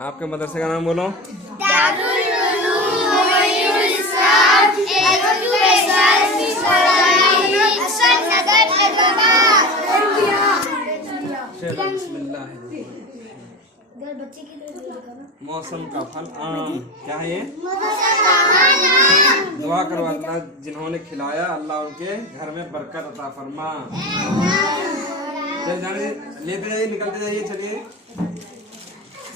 आपके मदरसे का नाम बोलो। मौसम का फल आम। क्या है ये? दुआ करो अल्लाह जिन्होंने खिलाया अल्लाह उनके घर में बरकत अता फरमा। चल जाने लेते जाइए, निकलते जाइए, चलिए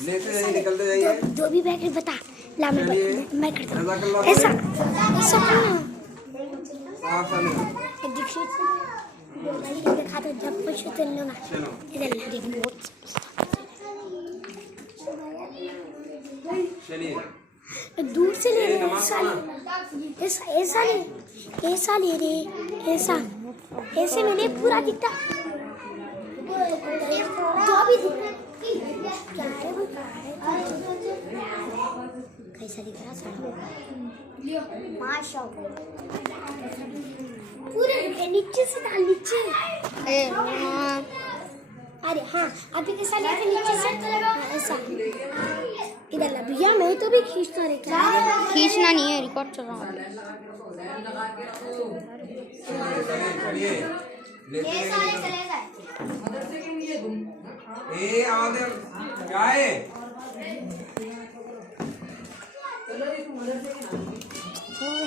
लेते जाइए, निकलते जाइए। जो भी पैकेट बता ला मैं करता हूँ। ऐसा ऐसा करना खाता जब कुछ तो लो ना इधर रिमोट। चलिए दूर से ले रहे ऐसा ऐसा नहीं, ऐसा ले रहे, ऐसा ऐसे में नहीं पूरा दिखता तो अभी दिखता क्या है वो कैसा दिख रहा माशाल्लाह पूरे नीचे से डाल नीचे। अरे हाँ अभी कैसा लेके नीचे से ऐसा इधर ला भैया मैं तो भी खींचता रहे। क्या खींचना नहीं है, रिकॉर्ड चल रहा है। क्या है?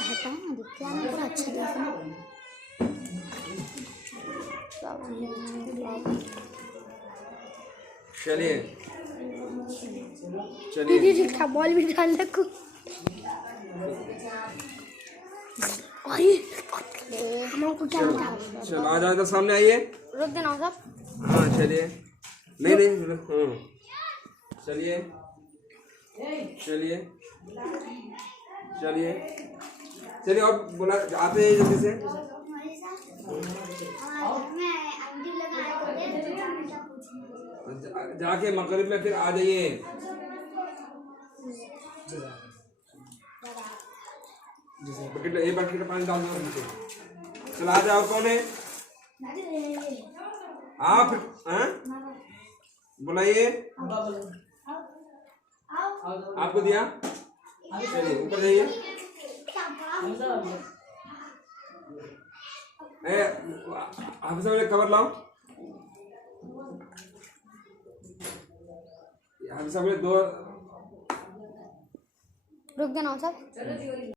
हटा ना क्या ना पूरा अच्छा देखना। चलिए चलिए दीदी का बॉल भी डाल रखो। हमको क्या बता? चलो आ जाओ इधर सामने आइए। रुक देना साहब। हाँ चलिए नहीं हाँ चलिए चलिए चलिए चलिए और बोला आते हैं जल्दी से। जाके मगरिब में फिर आ जाइए। एक बकेट पानी डाल दो नीचे। चलो आ जाओ। कौन है आप? बुलाइए। आपको दिया? चलिए ऊपर जाइए। आप सब कवर लाओ। हम सब दो रुक देना साहब।